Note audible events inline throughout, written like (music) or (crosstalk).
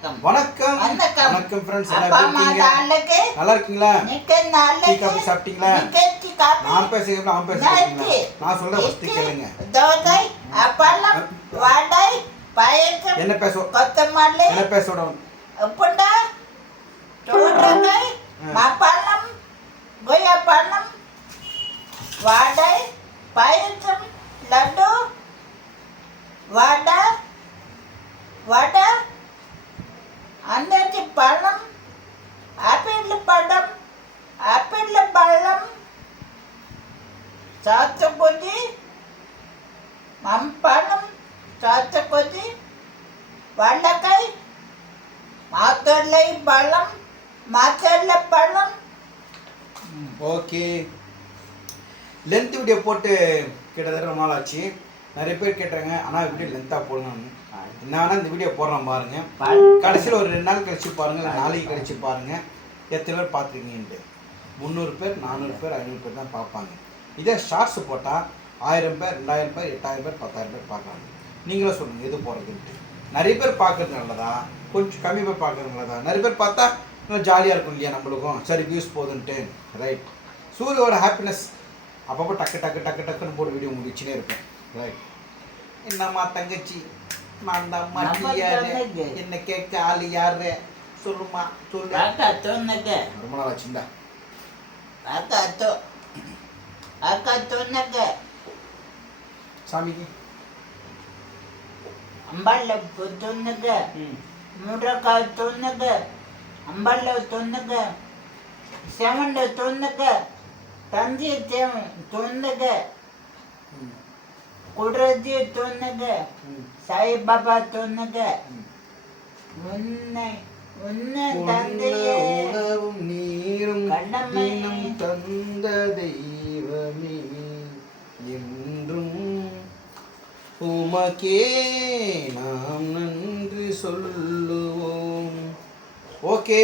வணக்கம். வணக்கம். ஃப்ரெண்ட்ஸ் எப்படி நல்லா இருக்கீங்களா? டீ காபி சாப்பிட்டீங்களா? நான் பேசுகிறேன் பேசுறீங்களா நாளைக்கு நான் சொல்றேன் ஃபர்ஸ்ட் கேளுங்க. என்ன பேச என்ன பேச விடணும்? உப்புண்டா சோடகை ம். மாப்பழம் கொய்யாப்பழம் வடை பாயசம் லட்டு வடை வடை அன்னத்தி பழம் ஆப்பிள் பழம் ஆப்பிள் பழம் சாத்துக்குடி மம்பழம் சாத்துக்குடி வடக்காய் மாத்தளை பழம் மாத்தளை பழம். ஓகே. லென்த் வீடியோ போட்டு கிட்டத்தட்ட ரொம்ப நாள் ஆச்சு. நிறைய பேர் கேட்டாங்க ஆனால் இப்படி லென்த்தாக போடணும்னு. என்ன வேணா இந்த வீடியோ போடுறோம் பாருங்க. கடைசியில் ஒரு ரெண்டு நாள் கழிச்சு பாருங்க நாளைக்கு கழிச்சு பாருங்க. எத்தனை பேர் பார்த்துருக்கீங்கன்ட்டு. முந்நூறு பேர் நானூறு பேர் ஐநூறு பேர் தான் பார்ப்பாங்க. இதே ஷார்ட்ஸ் போட்டால் ஆயிரம் பேர் ரெண்டாயிரம் பேர் எட்டாயிரம் பேர் பத்தாயிரம் பேர் பார்க்குறாங்க. நீங்களும் சொல்லுங்கள் எது போடுறதுன்ட்டு. நிறைய பேர் பார்க்கறது நல்லதா? கொஞ்சம் கம்மி பேர் பார்க்கறது நல்லதா? நிறைய பேர் பார்த்தா இன்னும் ஜாலியாக இருக்கும் இல்லையா நம்மளுக்கும்? சரி வியூஸ் போதுன்ட்டு. ரைட் சூரியோட ஹாப்பினஸ் அப்பப்போ டக்கு டக்கு டக்கு டக்குன்னு போட்டு வீடியோ முடிச்சுனே இருப்பேன். ரைட் என்னம்மா தங்கச்சி? நான் தான் தங்கச்சி. என்ன கேட்க ஆள் யாரு சொல்லுமா சொல்லு. அக்கா சொன்னங்க ரொம்ப ஆச்சுண்டா அக்கா சொ அக்கா சொன்னங்க சாமிக்கு அம்பாள சொன்னங்க ம். முருகாய் சொன்னங்க அம்பாள சொன்னங்க செவண்ட சொன்னங்க தந்தி சொன்னங்க சொன்னங்க ம். சாய்பாபா சொன்னங்க ம் உன்னை உன்னை தந்தையே உணவும் நீரும் கண்ணம்மை. தினம் தந்த தெய்வமே. என்றும் உமக்கே நாம் நன்றி சொல்லுவோம். ஓகே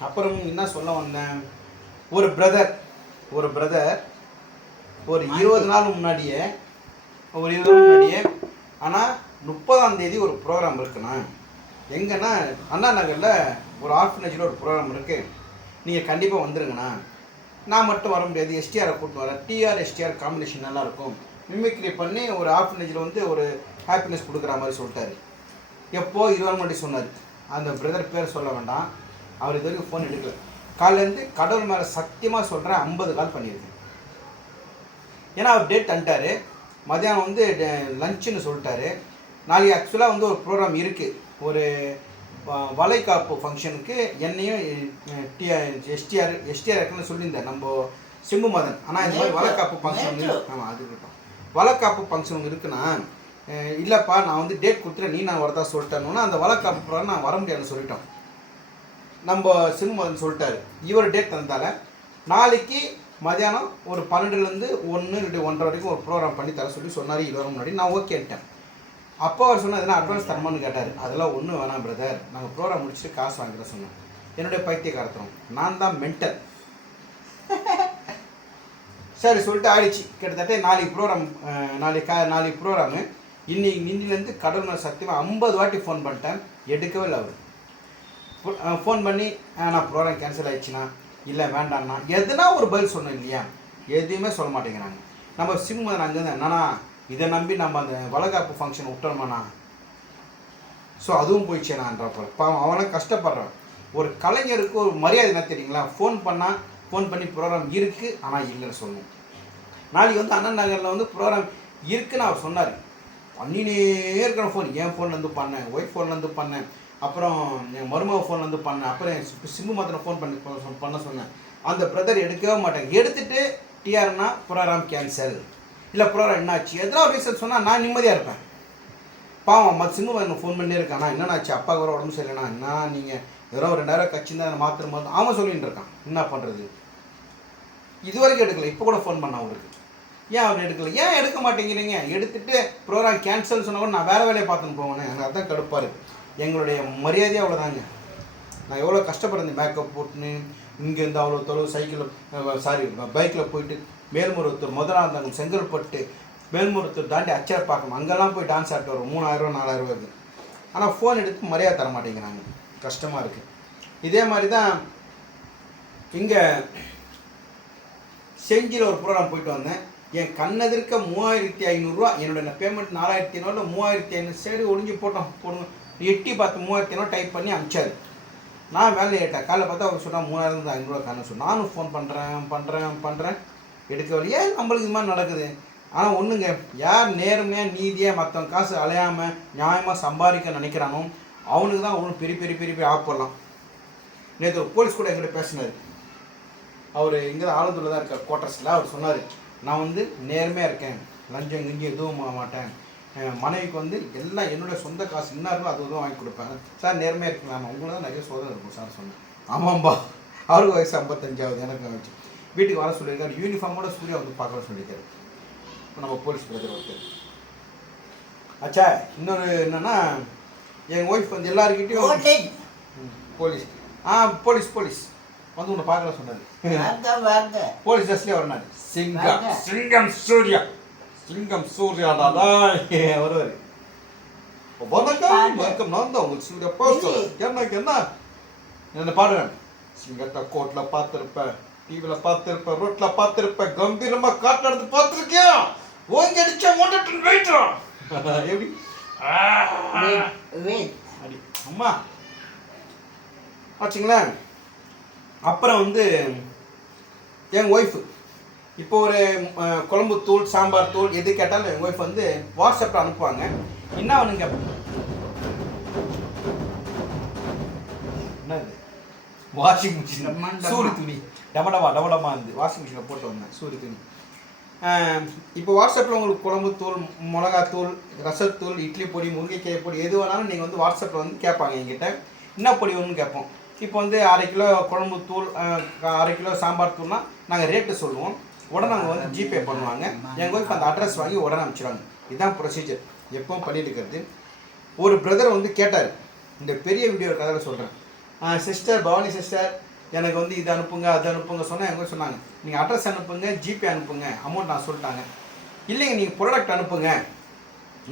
அப்புறம் என்ன சொல்ல வந்தேன்? ஒரு பிரதர் ஒரு பிரதர் ஒரு இருபது நாள் முன்னாடியே ஒரு இருபது முன்னாடியே. ஆனால் முப்பதாம் தேதி ஒரு ப்ரோக்ராம் இருக்குண்ணா. எங்கன்னா அண்ணா நகரில் ஒரு ஆர்ஃபனேஜில் ஒரு ப்ரோக்ராம் இருக்குது நீங்கள் கண்டிப்பாக வந்துருங்கண்ணா. நான் மட்டும் வர முடியாது. எஸ்டிஆரை கூப்பிட்டு வரேன். டிஆர் எஸ்டிஆர் காம்பினேஷன் நல்லாயிருக்கும் மிமிக்ரி பண்ணி ஒரு ஆர்ஃபனேஜில் வந்து ஒரு ஹாப்பினஸ் கொடுக்குற மாதிரி சொல்லிட்டாரு. எப்போ? இருபது முன்னாடி சொன்னார். அந்த பிரதர் பேர் சொல்ல வேண்டாம். அவர் இது வரைக்கும் ஃபோன் எடுக்கல. காலையிலேருந்து கடவுள் மேலே சத்தியமாக சொல்கிறேன் ஐம்பது கால் பண்ணியிருக்கேன். ஏன்னா அவர் டேட் தந்துட்டாரு. மதியானம் வந்து லஞ்சுன்னு சொல்லிட்டாரு. நாளைக்கு ஆக்சுவலாக வந்து ஒரு ப்ரோக்ராம் இருக்குது ஒரு வளைகாப்பு ஃபங்க்ஷனுக்கு என்னையும் டிஆர் எஸ்டிஆர் எஸ்டிஆர் இருக்குன்னு சொல்லியிருந்தேன் நம்ம சிம்பு மதன். ஆனால் இந்த மாதிரி நேத்து. வளைகாப்பு ஃபங்க்ஷன். ஆமாம் அது இருக்கட்டும் வளைகாப்பு ஃபங்க்ஷன் இருக்குன்னா அஹ் இல்லைப்பா நான் வந்து டேட் கொடுத்துட்டு நீ நான் வரதா சொல்லிட்டேன்னா அந்த வளைகாப்பு ப்ரோக்ராம் நான் வர முடியாதுன்னு சொல்லிட்டோம். நம்ம சிம்பு மதன் சொல்லிட்டாரு. இவர் டேட் தந்தால நாளைக்கு மதியானம் ஒரு பன்னெண்டுலேருந்து ஒன்று ரெண்டு ஒன்றரை வரைக்கும் ஒரு ப்ரோக்ராம் பண்ணி தர சொல்லி சொன்னார் இருபது முன்னாடி. நான் ஓகேன்ட்டேன் அப்போ அவர் சொன்னால் எதனா அட்வான்ஸ் தரமான்னு கேட்டார். அதெல்லாம் ஒன்றும் வேணாம் பிரதர் நாங்கள் ப்ரோக்ராம் முடிச்சுட்டு காசு வாங்கிட சொன்னோம் என்னுடைய பைத்தியக்காரத்தனம். நான் தான் மென்டல் (laughs) சரி சொல்லிட்டு ஆயிடுச்சு. கிட்டத்தட்ட நாளைக்கு ப்ரோக்ராம் நாளைக்கு கா நாளைக்கு ப்ரோக்ராமு இன்னைக்கு நின்னிலேருந்து கடவுள் மேலே சத்தியமாக ஐம்பது வாட்டி ஃபோன் பண்ணிட்டேன். எடுக்கவே இல்லை அவர். ஃபோன் பண்ணி "ஆ, நான் ப்ரோக்ராம் கேன்சல் ஆயிடுச்சுண்ணா. இல்லை வேண்டாம்ண்ணா. எதுனா ஒரு பதில் சொன்னோம் இல்லையா? எதுவுமே சொல்ல மாட்டேங்கிறாங்க. நம்ம சிம்மு அங்கேருந்து என்னண்ணா இதை நம்பி நம்ம அந்த வளகாப்பு ஃபங்க்ஷன் விட்டோமாண்ணா ஸோ அதுவும் போயிடுச்சேனான்றப்ப பாவம் அவனை கஷ்டப்படுறான். ஒரு கலைஞருக்கு ஒரு மரியாதை என்ன தெரியுங்களா? ஃபோன் பண்ணால் ஃபோன் பண்ணி ப்ரோக்ராம் இருக்குது ஆனால் இல்லைன்னு சொல்லணும். நாளைக்கு வந்து அண்ணன் நகரில் வந்து ப்ரோக்ராம் இருக்குன்னு அவர் சொன்னார். பண்ணினே இருக்கிற ஃபோன் என் ஃபோன்லேருந்து பண்ணேன் ஒய்ஃப் ஃபோன்லேருந்து பண்ணேன் அப்புறம் என் மருமக ஃபோன்லேருந்து பண்ணேன். அப்புறம் என் சிம்மு மாத்திரம் ஃபோன் பண்ணி பண்ண பண்ண சொன்னேன். அந்த பிரதர் எடுக்கவே மாட்டேன். எடுத்துட்டு டிஆர்னா ப்ரோக்ராம் கேன்சல் இல்லை ப்ரோக்ராம் என்னாச்சு? எதனா ரீசன் சொன்னால் நான் நிம்மதியாக இருப்பேன். பாவம் மத் சிம்மு எனக்கு ஃபோன் பண்ணியே இருக்கானா என்னன்னாச்சு அப்பா வர உடம்பு சரியில்லைண்ணா என்ன? நீங்கள் ஏதோ ஒரு ரெண்டாயிரம் கட்சி தான் மாத்திரம் மாதிரி அவன் சொல்லிட்டு இருக்கான். என்ன பண்ணுறது இது வரைக்கும் எடுக்கல. இப்போ கூட ஃபோன் பண்ண அவருக்கு ஏன் அவர் எடுக்கல? ஏன் எடுக்க மாட்டேங்கிறீங்க? எடுத்துட்டு ப்ரோக்ராம் கேன்சல் சொன்ன கூட நான் வேறு வேலையை பார்த்துன்னு போவேன். எனக்கு அதான் கடுப்பாக இருக்குது எங்களுடைய மரியாதையே அவ்வளோதாங்க நான் எவ்வளோ கஷ்டப்படுறேன் மேக்கப் போட்டுன்னு இங்கேருந்து அவ்வளோ தொலைவு சைக்கிளில் சாரி பைக்கில் போயிட்டு மேல்மருவத்தூர் முதலாந்தங்கம் செங்கல்பட்டு மேல்மருவத்தூர் தாண்டி அச்சர் பார்க்கணும் அங்கெல்லாம் போய் டான்ஸ் ஆடிட்டு வரும் மூணாயிரரூவா நாலாயிரரூவாக்கு ஆனால் ஃபோன் எடுத்து மரியாதை தர மாட்டேங்கிறாங்க. கஷ்டமாக இருக்குது இதே மாதிரி தான் இங்கே செஞ்சியில் ஒரு ப்ரோக்ராம் போயிட்டு வந்தேன். என் கண்ணெதிர்க்க மூவாயிரத்தி ஐநூறுரூவா என்னோட பேமெண்ட் நாலாயிரத்தி ஐநூறுல மூவாயிரத்தி ஐநூறு சரி ஒழிஞ்சு போட்டோம் போடுங்க. எட்டி பார்த்து மூவாயிரத்தி ஐநூறு டைப் பண்ணி அனுப்பிச்சாரு நான் வேலை ஏட்டேன் காலைல பார்த்தா அவர் சொன்னால் மூணாயிரம் ஐநூறுரூவா காரணம் சொன்னேன் நானும் ஃபோன் பண்ணுறேன் பண்ணுறேன் பண்ணுறேன் எடுக்க வழியே நம்மளுக்கு இது மாதிரி நடக்குது? ஆனால் ஒன்றுங்க யார் நேர்மையாக நீதியாக மற்றவங்க காசு அலையாமல் நியாயமாக சம்பாதிக்க நினைக்கிறானோ அவனுக்கு தான் அவனும் பெரிய பெரிய பெரிய பெரிய ஆப் போடலாம். நேற்று ஒரு போலீஸ் கூட எங்கிட்ட பேசினார். அவர் இங்கே தான் ஆலந்தூரில் தான் இருக்கார் குவார்ட்டர்ஸில் அவர் சொன்னார் நான் வந்து நேர்மையாக இருக்கேன். லஞ்சம் கிஞ்சம் எதுவும் மாட்டேன். மனைவிக்கு வந்து எல்லாம் என்னோட சொந்த காசு என்ன இருக்கோ அது எதுவும் வாங்கி கொடுப்பேன். சார் நேர்மையாக இருக்கலாமா உங்களுக்கு தான் நிறைய சோதனை இருக்கும் சார் சொன்னேன் ஆமாம்பா. அவருக்கு வயசு ஐம்பத்தஞ்சாவது எனக்கு வச்சு வீட்டுக்கு வர சொல்லியிருக்காரு. யூனிஃபார்மோட சூர்யா வந்து பார்க்க சொல்லியிருக்காரு. இப்போ நம்ம போலீஸ் பிரதர் ஒருத்தர் அச்சா இன்னொரு என்னன்னா என் ஒய்ஃப் வந்து எல்லாருக்கிட்டையும் போலீஸ் ஆ போலீஸ் போலீஸ் வந்து உன்னை பார்க்கல சொன்னாரு. போலீஸ் ட்ரெஸ்லேயே வரனாரு சிங்கம். சிங்கம் சூர்யா. சிங்கம் சூர்யா தாதா வருவார் வணக்கம். வணக்கம். நான் தான் உங்களுக்கு சூர்யா இல்லை. எனக்கு என்ன என்ன? பாடுறேன் சிங்கத்தை கோர்ட்ல பார்த்துருப்பேன் டிவியில் பார்த்துருப்பேன் ரோட்ல பார்த்துருப்பேன். கம்பீரமா காட்டு நடந்து பார்த்துருக்கியா? ஓங்கி அடிச்சா மூட்டை வெயிட்டா (laughs) எப்படி? அடி அம்மா. ஆச்சுங்களேன் அப்புறம் வந்து என் ஒய்ஃபு இப்போ ஒரு குழம்பு தூள் சாம்பார் தூள் எது கேட்டாலும் என் ஒய்ஃப் வந்து வாட்ஸ்அப்பில் அனுப்புவாங்க. என்ன அவனுங்க என்னது? Washing machine. சூரிய துணி. டபடமா டபடமா இருந்து. வாஷிங் மிஷினில் போட்டு வந்தேன் சூரிய துணி. இப்போ வாட்ஸ்அப்பில் உங்களுக்கு குழம்பு தூள் மிளகாத்தூள் ரசத்தூள் இட்லி பொடி முருங்கைக்காய் பொடி எது வேணாலும் நீங்கள் வந்து வாட்ஸ்அப்பில் வந்து கேட்பாங்க என்கிட்ட. என்ன பொடி வேணும்னு கேட்போம். இப்போ வந்து அரை கிலோ குழம்பு தூள் அரை கிலோ சாம்பார் தூள்னா நாங்கள் ரேட்டு சொல்லுவோம். உடனே அவங்க வந்து ஜிபே பண்ணுவாங்க. எங்கள் ஒய்ஃப் அந்த அட்ரஸ் வாங்கி உடனே அனுப்பிச்சிடுவாங்க இதுதான் ப்ரொசீஜர் எப்பவும் பண்ணிட்டு இருக்கிறது. ஒரு பிரதர் வந்து கேட்டார். இந்த பெரிய வீடியோ கதையில் சொல்கிறேன் சிஸ்டர் பவானி சிஸ்டர் எனக்கு வந்து இது அனுப்புங்க அது அனுப்புங்க சொன்னால் எங்க சொன்னாங்க. நீங்கள் அட்ரஸ் அனுப்புங்க ஜிபே அனுப்புங்க. அமௌண்ட் நான் சொல்லிட்டாங்க. இல்லைங்க நீங்கள் ப்ராடக்ட் அனுப்புங்க.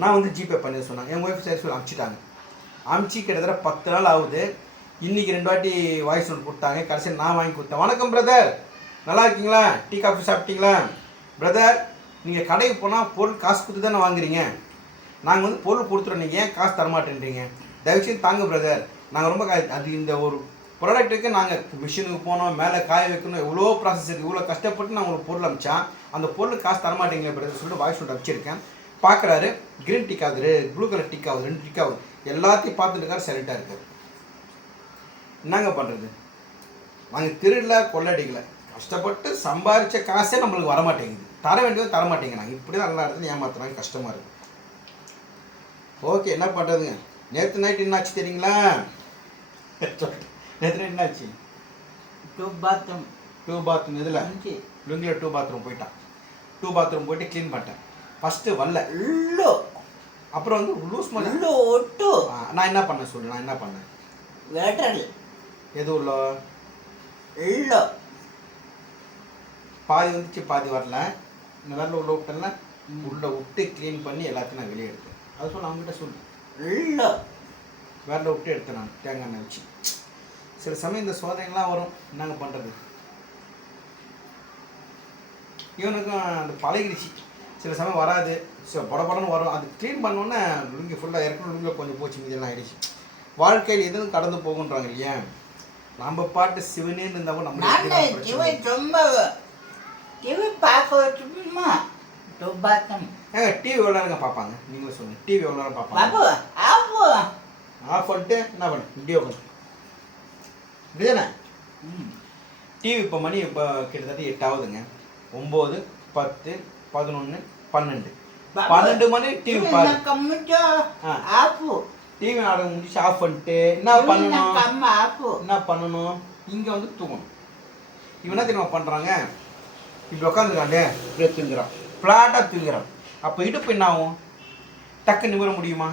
நான் வந்து ஜிபே பண்ணி சொன்னாங்க. என் ஒய்ஃப் சரி சொல்லி அனுப்பிச்சிட்டாங்க அனுப்பிச்சி கிட்டத்தட்ட பத்து நாள் ஆகுது. இன்றைக்கி ரெண்டு வாட்டி வாய்ஸ் நோட் கொடுத்தாங்க. கடைசியில் நான் வாங்கி கொடுத்தேன். வணக்கம் பிரதர் நல்லா இருக்கீங்களா? டீ காஃபி சாப்பிட்டீங்களா? பிரதர் நீங்கள் கடைக்கு போனால் பொருள் காசு கொடுத்து தானே வாங்குறீங்க? நாங்கள் வந்து பொருள் கொடுத்துறோம். நீங்கள் ஏன் காசு தரமாட்டேன்றீங்க? தயவுசெய்து தாங்க பிரதர் நாங்கள் ரொம்ப அது இந்த ஒரு ப்ராடக்ட்டுக்கு நாங்கள் மிஷினுக்கு போனோம் மேலே காய வைக்கணும் எவ்வளோ ப்ராசஸ் இருக்குது இவ்வளோ கஷ்டப்பட்டு நான் உங்களுக்கு பொருள் அமிச்சா அந்த பொருள் காசு தரமாட்டேங்களே பிரதர் சொல்லிட்டு வாய்ஸ் நோட் அமைச்சிருக்கேன். பார்க்குறாரு க்ரீன் டிக் ஆகுது ப்ளூ கலர் டிக் ஆகுது ரெண்டு டிக் ஆகுது எல்லாத்தையும் பார்த்துட்டு இருக்காரு சைலண்டாக இருக்குது என்னங்க பண்ணுறது நாங்கள் திருடல கொள்ளடிக்கலை. கஷ்டப்பட்டு சம்பாரித்த காசே நம்மளுக்கு வரமாட்டேங்குது. தர வேண்டியது தரமாட்டேங்கிறாங்க. இப்படி தான் எல்லா இடத்துலையும் ஏமாத்துறாங்க கஷ்டமாக இருக்குது ஓகே என்ன பண்ணுறதுங்க நேற்று நைட் என்ன ஆச்சு தெரியுங்களா நேற்று என்னாச்சு? டூ பாத்ரூம் டூ பாத்ரூம் இதில் லுங்கில் டூ பாத்ரூம் போயிட்டான். டூ பாத்ரூம் போயிட்டு க்ளீன் பண்ணிட்டேன். ஃபஸ்ட்டு வரல. உள்ளோ. அப்புறம் வந்து லூஸ் மாதிரி ஒட்டு. நான் என்ன பண்ணேன் சொல்லு? நான் என்ன பண்ணேன்? வேட்டல் எது உள்ளோ? உள்ளோ. பாதி வந்துச்சு பாதி வரல. இந்த விரல உள்ள விட்டேன்னா உள்ளே விட்டு க்ளீன் பண்ணி எல்லாத்தையும் நான் வெளியே எடுத்தேன். அது சொல்ல அவங்ககிட்ட சொன்னேன் இல்லை. விரல விட்டு எடுத்தேன் நான் தேங்காய் எண்ணெய் வச்சு. சில சமயம் இந்த சோதனைலாம் வரும். என்னங்க பண்ணுறது இவனுக்கும் அந்த பழகிடுச்சு. சில சமயம் வராது. சோ ஸோ படம்னு வரும். அது க்ளீன் பண்ணோன்னே லுங்கி ஃபுல்லாக இறக்கணும் லுங்கில் கொஞ்சம் போச்சு இதெல்லாம் ஆகிடுச்சு வாழ்க்கையில் எதுவும் கடந்து போகுன்றாங்க இல்லையா? நம்ம பாட்டு சிவனேன்னு இருந்தால் நம்ம டிவி பார்க்க வச்சுமா துப்பாக்கம் ஏங்க டிவி எவ்வளோ நேரம் பார்ப்பாங்க. நீங்களும் சொல்லுங்கள் டிவி எவ்வளோ நேரம் பார்ப்பாங்க. பாபு ஆஃப் பண்ணிட்டு என்ன பண்ணு? இப்படியே உட்காந்து இப்படிதானே டிவி இப்போ மணி இப்போ கிட்டத்தட்ட எட்டாவதுங்க. ஆகுதுங்க ஒம்பது பத்து பதினொன்று பன்னெண்டு. பன்னெண்டு மணி டிவி பாரு. கம்மிச்சோ ஆப்பு டிவி நாடகம் முடிச்சு ஆஃப் பண்ணிட்டு என்ன பண்ணணும்? ஆப்பு என்ன பண்ணணும்? இங்கே வந்து தூங்கணும். இவன் என்ன தெரியுமா பண்ணுறாங்க இப்படி உட்காந்துக்காண்டே இப்படியே தூங்குறான். ஃப்ளாட்டாக தூங்குறான். அப்போ இடுப்பு என்ன ஆகும் டக்கு நிமிர முடியுமா?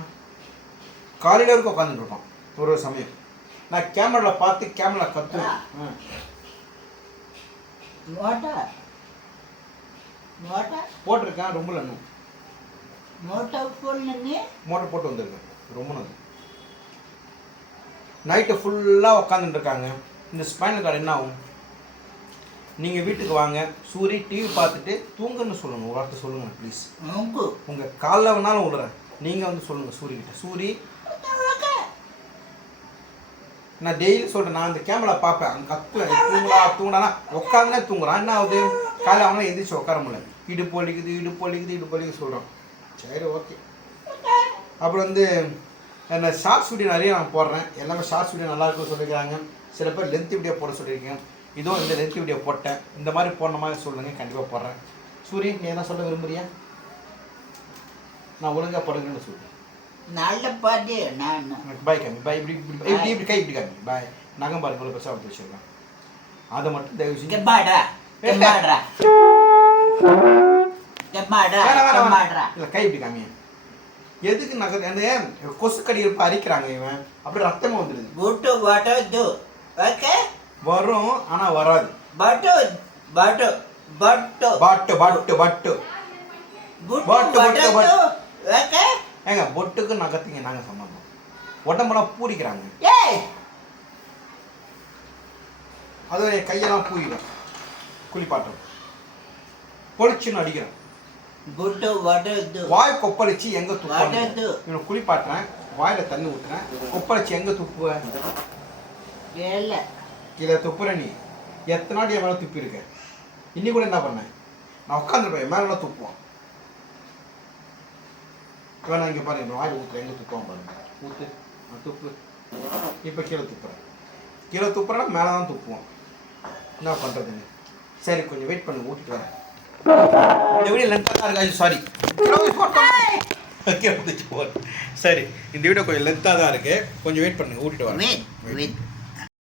காலையில் வரைக்கும் உட்காந்துட்டு இருப்பான். ஒரு சமயம். நான் கேமராவில் பார்த்து கேமரா கத்துவேன் போட்டிருக்கேன் ரொம்ப இன்னும் மோட்டர் போட்டு வந்திருக்கேன். ரொம்ப நல்லது நைட்டு ஃபுல்லாக உட்காந்துட்டு இருக்காங்க. இந்த ஸ்பைனல் கார்டு என்ன ஆகும் நீங்கள் வீட்டுக்கு வாங்க. சூரி டிவி பார்த்துட்டு தூங்குன்னு சொல்லுங்கள் ஒரு வார்த்தை சொல்லுங்கள் ப்ளீஸ் நுங்கு உங்கள் காலில் வேணாலும் விடுறேன் நீங்கள் வந்து சொல்லுங்கள் சூரி கிட்ட சூரி. நான் டெய்லி சொல்கிறேன் நான் இந்த கேமரா பார்ப்பேன். அங்கே கத்துவேன் தூங்குடா தூங்குடானா உட்காந்துனே தூங்குறான். என்ன ஆகுது? காலையில் அவனா எந்திரிச்சு உட்கார முடியல. இடுப்பு வலிக்குது இடுப்பு வலிக்குது இடுப்பு வலிக்குது சொல்கிறான் சரி ஓகே அப்புறம் வந்து என்ன ஷார்ட்ஸ் வீடியோ நிறைய நான் போடுறேன். எல்லாமே ஷார்ட்ஸ் வீடியோ நல்லா இருக்குன்னு சொல்லியிருக்காங்க சில பேர் லென்த் வீடியோ போட சொல்லியிருக்கேன். இதுவும் இந்த லென்த் வீடியோ போட்டேன். இந்த மாதிரி போடுற மாதிரி சொல்லுங்க கண்டிப்பாக போடுறேன் சூரி நீ என்ன சொல்ல விரும்புறியா? நான் ஒழுங்காக போடுங்கன்னு சொல்லுவேன் நல்ல பாட்டு நான் பாய் காமி பாய் இப்படி இப்படி இப்படி இப்படி கை இப்படி காமி. பாய் நகம் பாருங்க இவ்வளோ பெருசாக எடுத்து வச்சிருக்கேன். அதை மட்டும் தயவு செஞ்சு கெம்மாடா வேணாம். இல்ல கை இப்படி காமிய எதுக்கு நகர் அந்த கொசு கடி இருப்ப அரிக்கிறாங்க இவன்? அப்படியே ரத்தமே வந்துடுது. புட்டு பட்டது ஓகே வரும் ஆனா வராது. பட்டு பட்டு பட்டு. பாட்டு பாட்டு பாட்டு. புட்டு பட்டு, பட்டு, ஏங்க பொட்டுக்கு நகத்துங்க நாங்க சம்பந்தம் உடம்பெல்லாம் பூரிக்கிறாங்க. அதுவும் என் கையெல்லாம் பூரிடும் குளிப்பாட்டம். பொழிச்சுன்னு அடிக்கிறேன் வாய் கொப்பளிச்சு எங்க. இவனை குளிப்பாட்டுறேன் வாயில தண்ணி ஊத்துறேன் கொப்பளிச்சு எங்க துப்புவேன் கீழே துப்புற நீ. எத்தனை நாள் என் மேலே துப்பியிருக்க இன்னி கூட என்ன பண்ணேன்? நான் உட்காந்துருப்பேன் என் மேலே துப்புவான். வேணா இங்கே பாருங்க வாய் வாயில் ஊற்றுறேன் எங்கே துப்புவான் பாருங்க ஊற்று நான் துப்பு. இப்போ கீழே துப்புறேன். கீழே துப்புறேன்னா மேலே தான் துப்புவான். என்ன பண்ணுறதுன்னு சரி கொஞ்சம் வெயிட் பண்ணு ஊட்டிட்டு வரேன். இந்த வீடியோ லென்த்தாக தான் சாரி (laughs) சரி இந்த வீடியோ கொஞ்சம் லென்த்தாக தான் இருக்கு. கொஞ்சம் வெயிட் பண்ணுங்க ஊட்டிட்டு வரேன்.